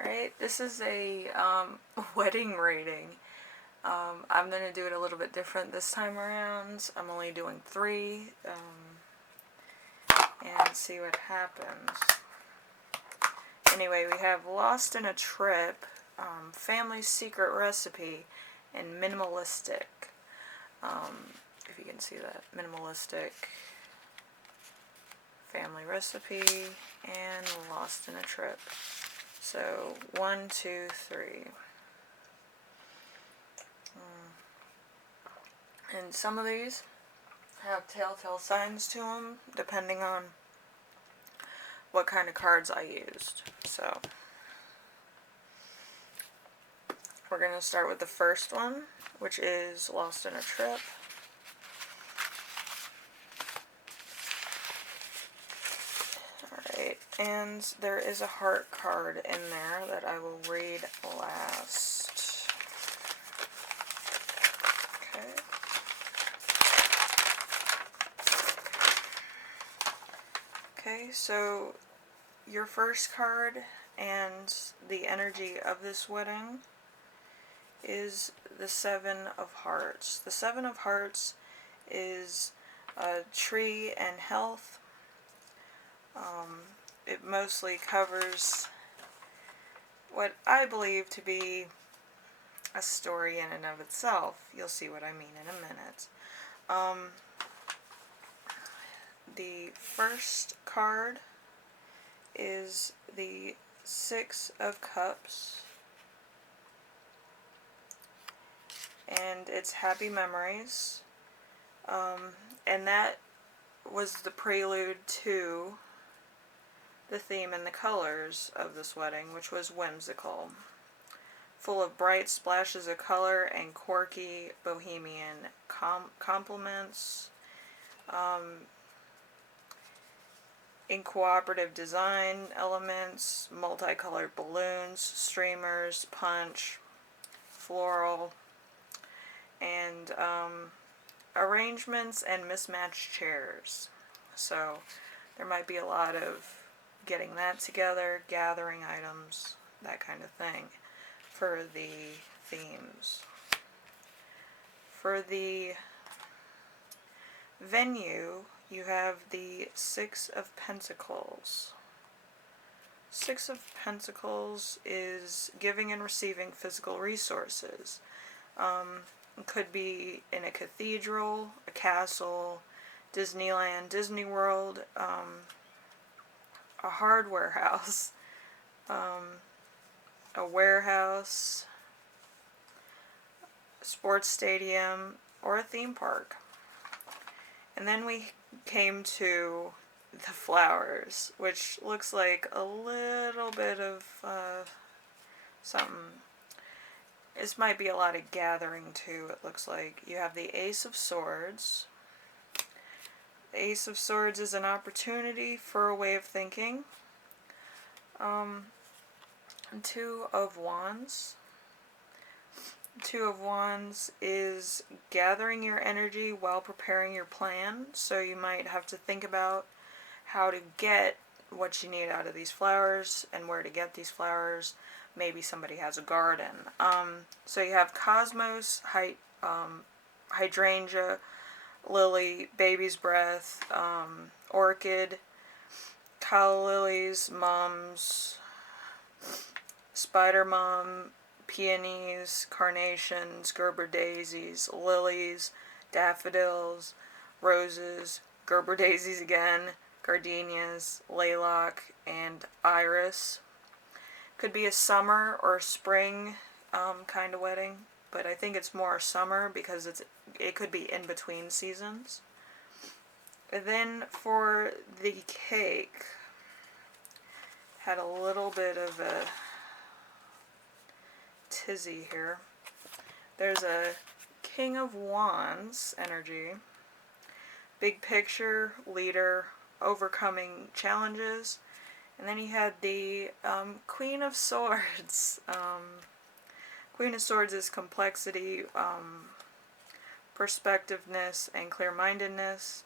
Alright, this is a wedding rating. I'm going to do it a little bit different this time around. I'm only doing 3 and see what happens. Anyway, we have Lost in a Trip, Family Secret Recipe, and Minimalistic. If you can see that. Minimalistic, Family Recipe, and Lost in a Trip. So, 1, 2, 3. And some of these have telltale signs to them, depending on what kind of cards I used. So, we're going to start with the first one, which is Lost in a Trip. Alright, and there is a heart card in there that I will read last. Okay. Okay, so your first card and the energy of this wedding is the 7 of Hearts. The 7 of Hearts is a tree and health. It mostly covers what I believe to be a story in and of itself. You'll see what I mean in a minute. The first card is the 6 of Cups, and it's happy memories, and that was the prelude to the theme and the colors of this wedding, which was whimsical, full of bright splashes of color and quirky bohemian compliments, in cooperative design elements, multicolored balloons, streamers, punch, floral, and arrangements and mismatched chairs. So there might be a lot of getting that together, gathering items, that kind of thing for the themes. For the venue, you have the 6 of Pentacles. 6 of Pentacles is giving and receiving physical resources. It could be in a cathedral, a castle, Disneyland, Disney World, a hardware house, a warehouse, a sports stadium, or a theme park. And then we came to the flowers, which looks like a little bit of something. This might be a lot of gathering too, it looks like. You have the Ace of Swords. The Ace of Swords is an opportunity for a way of thinking. 2 of Wands. 2 of Wands is gathering your energy while preparing your plan. So you might have to think about how to get what you need out of these flowers and where to get these flowers. Maybe somebody has a garden. So you have Cosmos, hydrangea, lily, baby's breath, orchid, calla lilies, mums, spider mum, peonies, carnations, Gerber daisies, lilies, daffodils, roses, Gerber daisies again, gardenias, lilac, and iris. Could be a summer or spring kind of wedding, but I think it's more summer because it could be in between seasons. And then for the cake, had a little bit of a tizzy here. There's a King of Wands energy, big picture, leader, overcoming challenges. And then you had the Queen of Swords. Queen of Swords is complexity, perspectiveness, and clear-mindedness.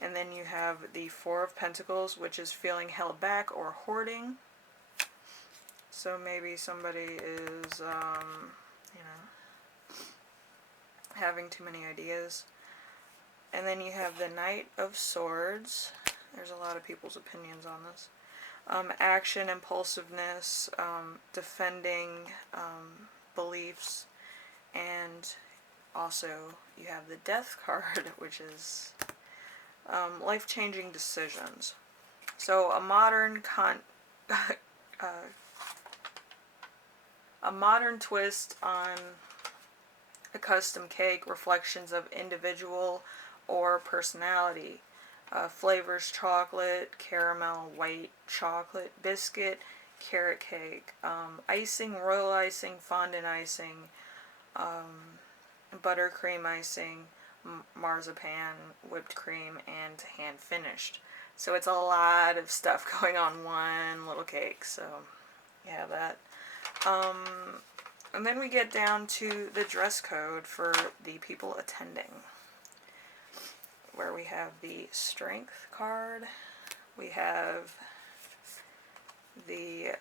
And then you have the 4 of Pentacles, which is feeling held back or hoarding. So maybe somebody is, you know, having too many ideas. And then you have the Knight of Swords. There's a lot of people's opinions on this. Action, impulsiveness, defending beliefs, and also you have the Death card, which is life-changing decisions. So a modern a modern twist on a custom cake, reflections of individual or personality. Flavors: chocolate, caramel, white chocolate, biscuit, carrot cake, icing, royal icing, fondant icing, buttercream icing, marzipan, whipped cream, and hand finished. So it's a lot of stuff going on one little cake. So you have that. And then we get down to the dress code for the people attending, where we have the Strength card, we have the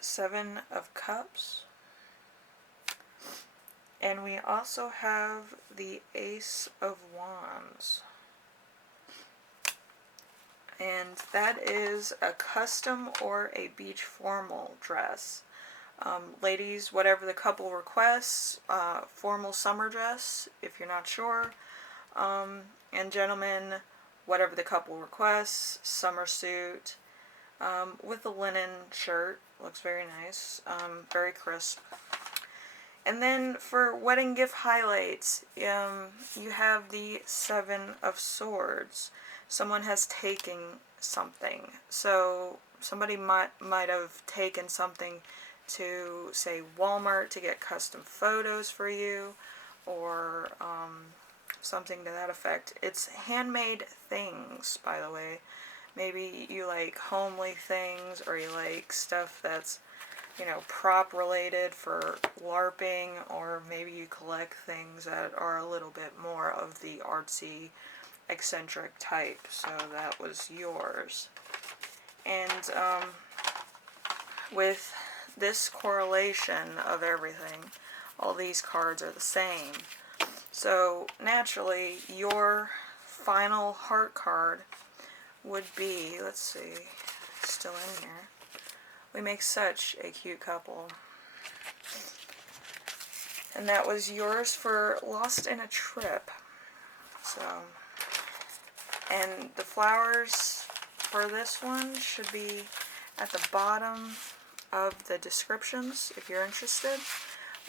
Seven of Cups, and we also have the Ace of Wands. And that is a custom or a beach formal dress. Ladies, whatever the couple requests, formal summer dress if you're not sure. And gentlemen, whatever the couple requests, summer suit, with a linen shirt. Looks very nice, very crisp. And then for wedding gift highlights, you have the Seven of Swords. Someone has taken something. So somebody might have taken something to, say, Walmart to get custom photos for you, or something to that effect. It's handmade things, by the way. Maybe you like homely things, or you like stuff that's, you know, prop related for LARPing, or maybe you collect things that are a little bit more of the artsy, eccentric type. So that was yours. And with this correlation of everything, all these cards are the same. So naturally, your final heart card would be, let's see, still in here. We make such a cute couple. And that was yours for Lost in a Trip. So, and the flowers for this one should be at the bottom of the descriptions if you're interested,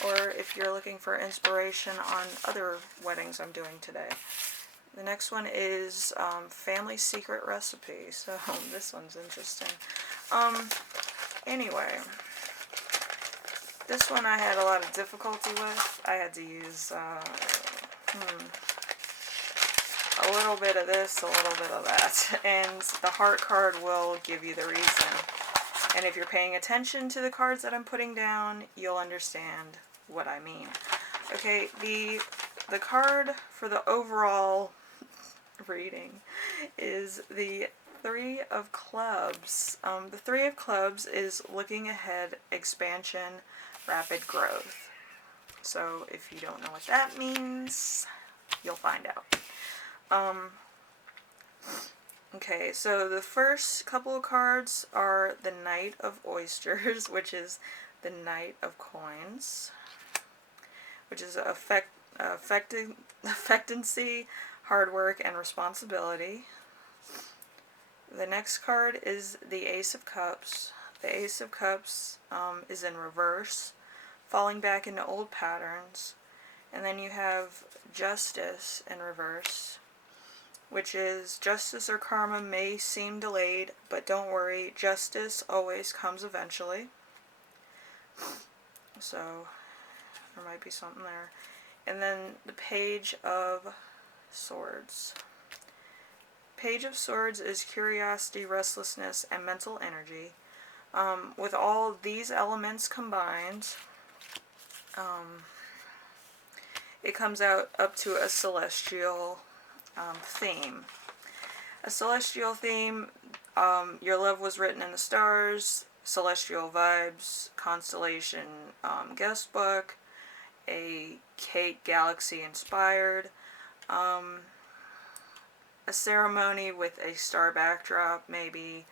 or if you're looking for inspiration on other weddings I'm doing today. The next one is Family Secret Recipe. So this one's interesting. Anyway, this one I had a lot of difficulty with. I had to use a little bit of this, a little bit of that. And the heart card will give you the reason. And if you're paying attention to the cards that I'm putting down, you'll understand what I mean. Okay, the card for the overall reading is the Three of Clubs. The Three of Clubs is looking ahead, expansion, rapid growth. So if you don't know what that means, you'll find out. Okay, so the first couple of cards are the Knight of Oysters, which is the Knight of Coins, which is affectancy, hard work, and responsibility. The next card is the Ace of Cups. The Ace of Cups is in reverse, falling back into old patterns. And then you have Justice in reverse, which is justice or karma may seem delayed, but don't worry, justice always comes eventually. So there might be something there. And then the Page of Swords. Page of Swords is curiosity, restlessness, and mental energy. With all these elements combined, it comes out up to a celestial theme. A celestial theme, your love was written in the stars, Celestial Vibes Constellation guest book, a cake galaxy inspired, a ceremony with a star backdrop maybe,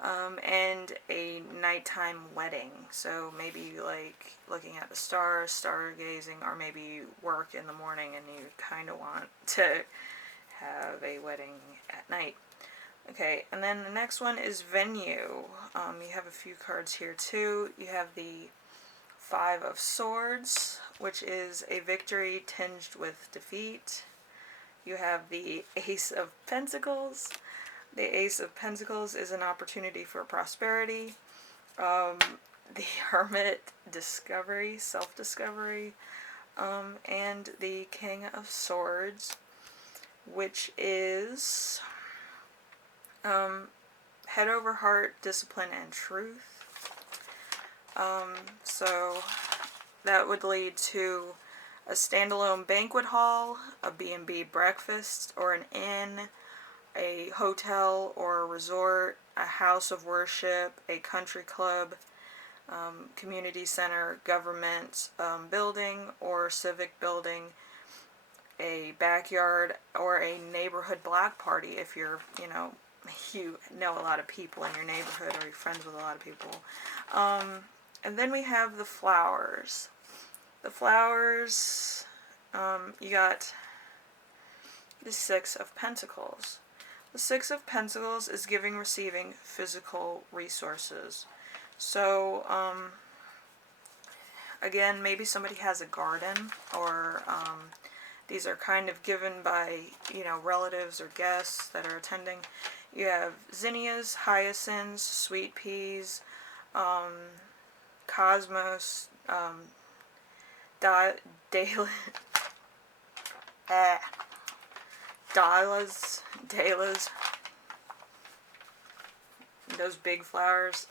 and a nighttime wedding. So maybe like looking at the stars, stargazing, or maybe you work in the morning and you kind of want to have a wedding at night. Okay, and then the next one is venue. You have a few cards here too. You have the Five of Swords, which is a victory tinged with defeat. You have the Ace of Pentacles. The Ace of Pentacles is an opportunity for prosperity. The Hermit, discovery, self-discovery. And the King of Swords, which is head over heart, discipline, and truth. So that would lead to a standalone banquet hall, a B&B breakfast, or an inn, a hotel or a resort, a house of worship, a country club, community center, government building or civic building, a backyard, or a neighborhood block party if you're, you know a lot of people in your neighborhood or you're friends with a lot of people. And then we have the flowers. The flowers, you got the Six of Pentacles. The Six of Pentacles is giving, receiving physical resources. So, again, maybe somebody has a garden, or these are kind of given by, relatives or guests that are attending. You have zinnias, hyacinths, sweet peas, cosmos, dahlias, those big flowers.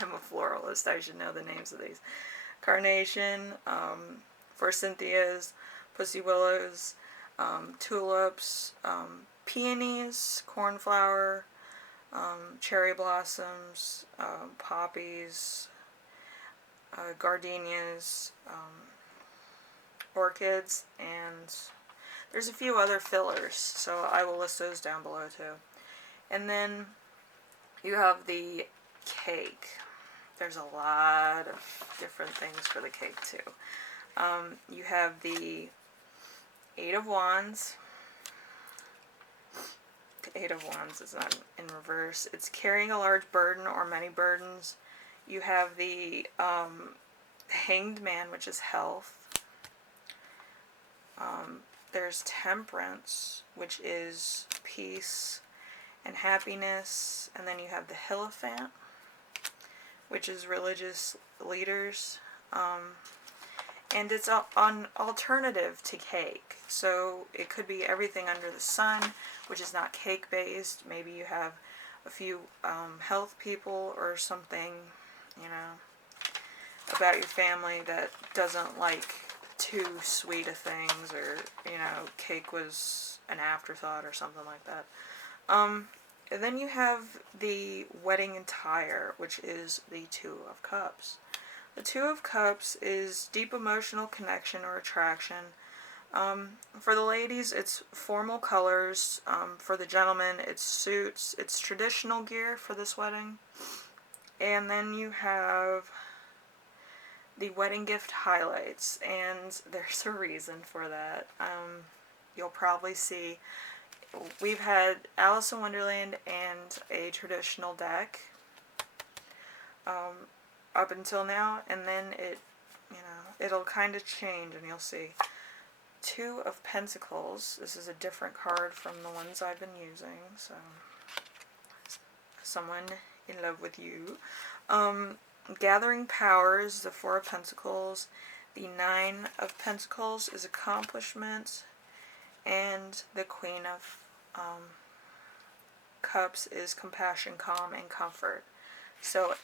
I'm a floralist, I should know the names of these. Carnation, forsythias, pussy willows, tulips, peonies, cornflower, cherry blossoms, poppies, gardenias, orchids, and there's a few other fillers, so I will list those down below too. And then you have the cake. There's a lot of different things for the cake too. You have the Eight of Wands. The Eight of Wands is in reverse. It's carrying a large burden or many burdens. You have the Hanged Man, which is health. There's Temperance, which is peace and happiness. And then you have the Hierophant, which is religious leaders. And it's an alternative to cake. So it could be everything under the sun, which is not cake based. Maybe you have a few health people or something, about your family that doesn't like too sweet of things, or, cake was an afterthought or something like that. And then you have the wedding attire, which is the Two of Cups. The Two of Cups is deep emotional connection or attraction. For the ladies, it's formal colors. For the gentlemen, it's suits. It's traditional gear for this wedding. And then you have the wedding gift highlights, and there's a reason for that. You'll probably see, we've had Alice in Wonderland and a traditional deck up until now, and then it'll kind of change, and you'll see. Two of Pentacles. This is a different card from the ones I've been using, so someone in love with you. Gathering power is the Four of Pentacles. The Nine of Pentacles is accomplishment, and the Queen of Cups is compassion, calm, and comfort. So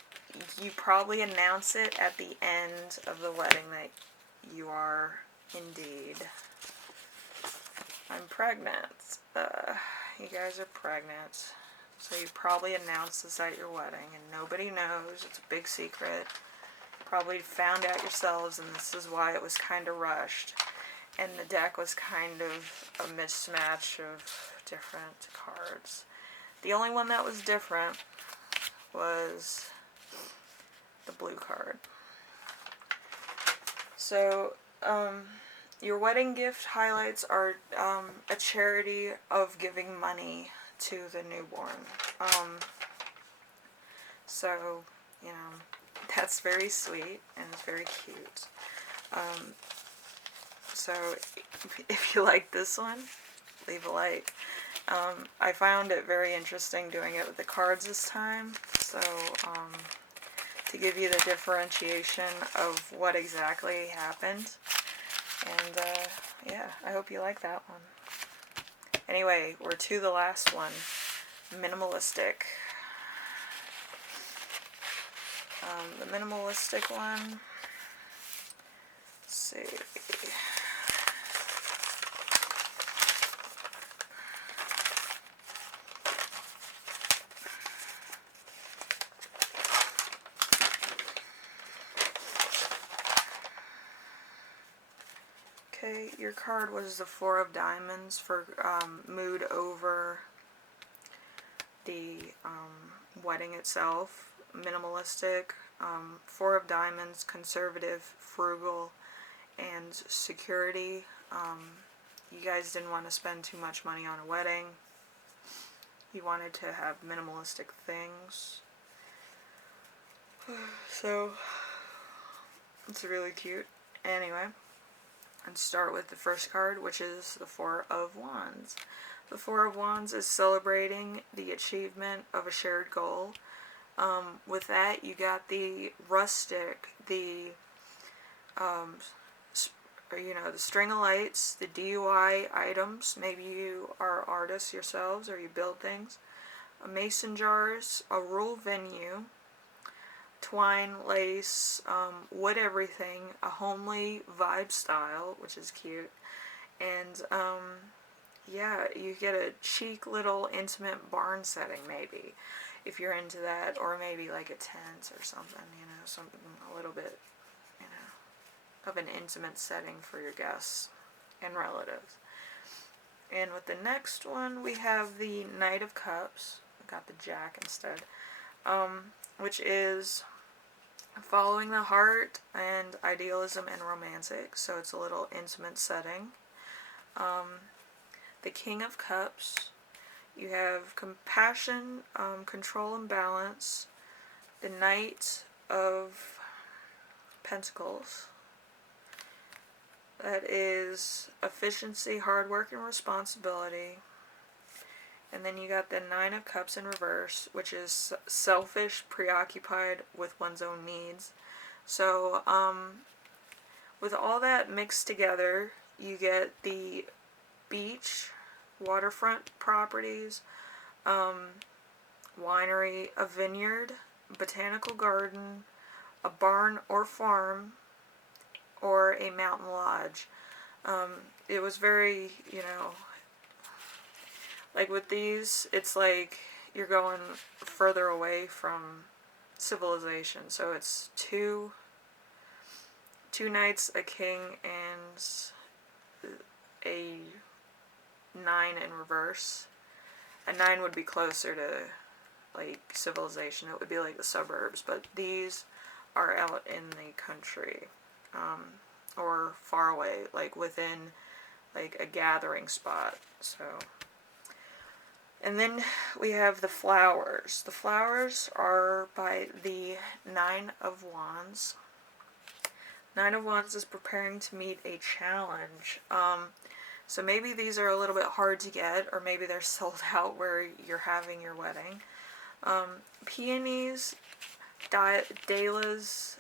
you probably announce it at the end of the wedding that you are indeed, I'm pregnant. You guys are pregnant. So you probably announced this at your wedding and nobody knows. It's a big secret. Probably found out yourselves, and this is why it was kind of rushed. And the deck was kind of a mismatch of different cards. The only one that was different was the blue card. So, your wedding gift highlights are a charity of giving money to the newborn. So, you know, that's very sweet and it's very cute. So, if you like this one, leave a like. I found it very interesting doing it with the cards this time. So, to give you the differentiation of what exactly happened. And, yeah, I hope you like that one. Anyway, we're to the last one. Minimalistic. The minimalistic one, let's see. Okay, your card was the Four of Diamonds for mood over the wedding itself. Minimalistic. Four of Diamonds, conservative, frugal, and security. You guys didn't want to spend too much money on a wedding. You wanted to have minimalistic things. So, it's really cute. Anyway, let's start with the first card, which is the Four of Wands. The Four of Wands is celebrating the achievement of a shared goal. With that, you got the rustic, the the string of lights, the DIY items. Maybe you are artists yourselves or you build things. Mason jars, a rural venue, twine, lace, wood everything, a homely vibe style, which is cute. And yeah, you get a chic little intimate barn setting maybe, if you're into that, or maybe like a tent or something, something a little bit, of an intimate setting for your guests and relatives. And with the next one, we have the Knight of Cups. I got the Jack instead, which is following the heart and idealism and romantic, so it's a little intimate setting. The King of Cups, you have compassion, control and balance. The Knight of Pentacles, that is efficiency, hard work, and responsibility. And then you got the Nine of Cups in reverse, which is selfish, preoccupied with one's own needs. So, with all that mixed together, you get the beach, waterfront properties, winery, a vineyard, botanical garden, a barn or farm, or a mountain lodge. It was very, like with these, it's like you're going further away from civilization. So it's two knights, a king, and a 9 in reverse. A 9 would be closer to like civilization. It would be like the suburbs, but these are out in the country, or far away, like within like a gathering spot. So, and then we have the flowers. The flowers are by the Nine of Wands. Nine of Wands is preparing to meet a challenge. So maybe these are a little bit hard to get, or maybe they're sold out where you're having your wedding. Peonies, dahlias,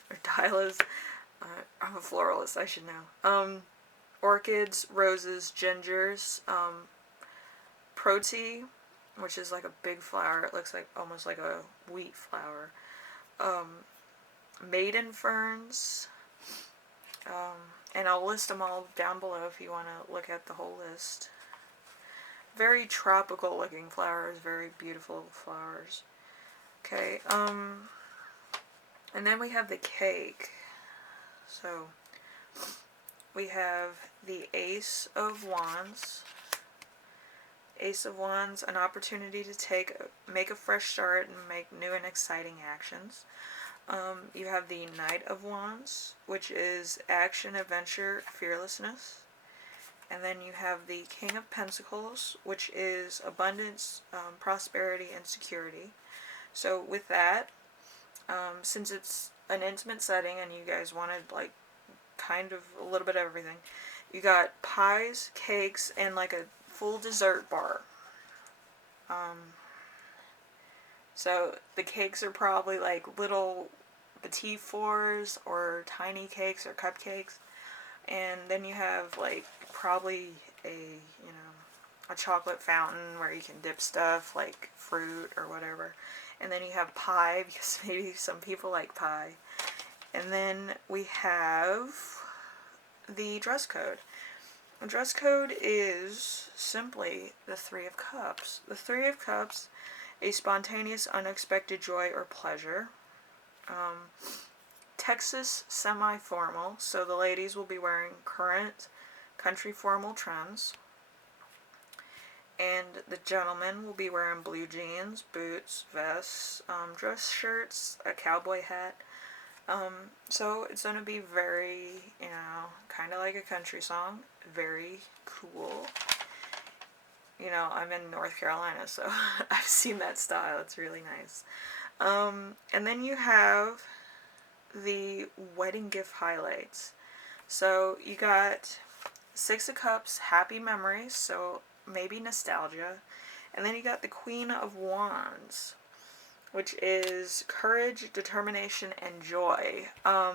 I'm a floralist, I should know. Orchids, roses, gingers, protea, which is like a big flower. It looks like almost like a wheat flower. Maiden ferns, and I'll list them all down below if you want to look at the whole list. very tropical looking flowers, very beautiful flowers. Okay, and then we have the cake. So, we have the Ace of Wands. Ace of Wands, an opportunity to make a fresh start and make new and exciting actions. You have the Knight of Wands, which is action, adventure, fearlessness. And then you have the King of Pentacles, which is abundance, prosperity, and security. So with that, since it's an intimate setting and you guys wanted like kind of a little bit of everything, you got pies, cakes, and like a full dessert bar. So the cakes are probably like little petit fours or tiny cakes or cupcakes. And then you have like probably a chocolate fountain where you can dip stuff like fruit or whatever. And then you have pie, because maybe some people like pie. And then we have the dress code. The dress code is simply the Three of Cups. The Three of Cups, a spontaneous, unexpected joy or pleasure. Texas semi-formal, so the ladies will be wearing current country formal trends. And the gentlemen will be wearing blue jeans, boots, vests, dress shirts, a cowboy hat. So it's going to be very, kind of like a country song. Very cool. I'm in North Carolina, so I've seen that style. It's really nice. And then you have the wedding gift highlights. So you got Six of Cups, happy memories, so maybe nostalgia. And then you got the Queen of Wands, which is courage, determination, and joy. I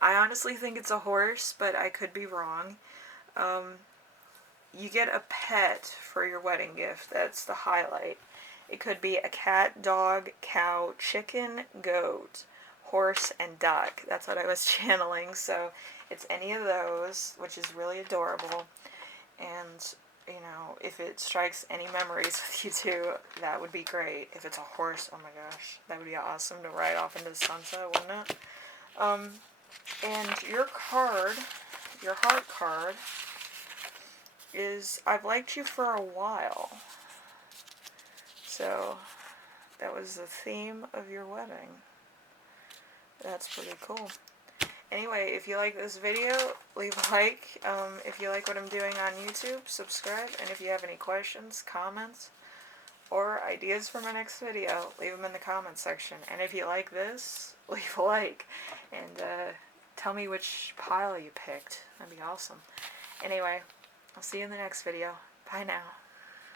honestly think it's a horse, but I could be wrong. You get a pet for your wedding gift. That's the highlight. It could be a cat, dog, cow, chicken, goat, horse, and duck. That's what I was channeling. So it's any of those, which is really adorable. And, if it strikes any memories with you two, that would be great. If it's a horse, oh my gosh, that would be awesome to ride off into the sunset, wouldn't it? And your card, your heart card, is I've liked you for a while. So that was the theme of your wedding. That's pretty cool. Anyway, if you like this video, leave a like. If you like what I'm doing on YouTube, subscribe. And if you have any questions, comments, or ideas for my next video, leave them in the comments section. And if you like this, leave a like. And tell me which pile you picked. That'd be awesome. Anyway, I'll see you in the next video. Bye now.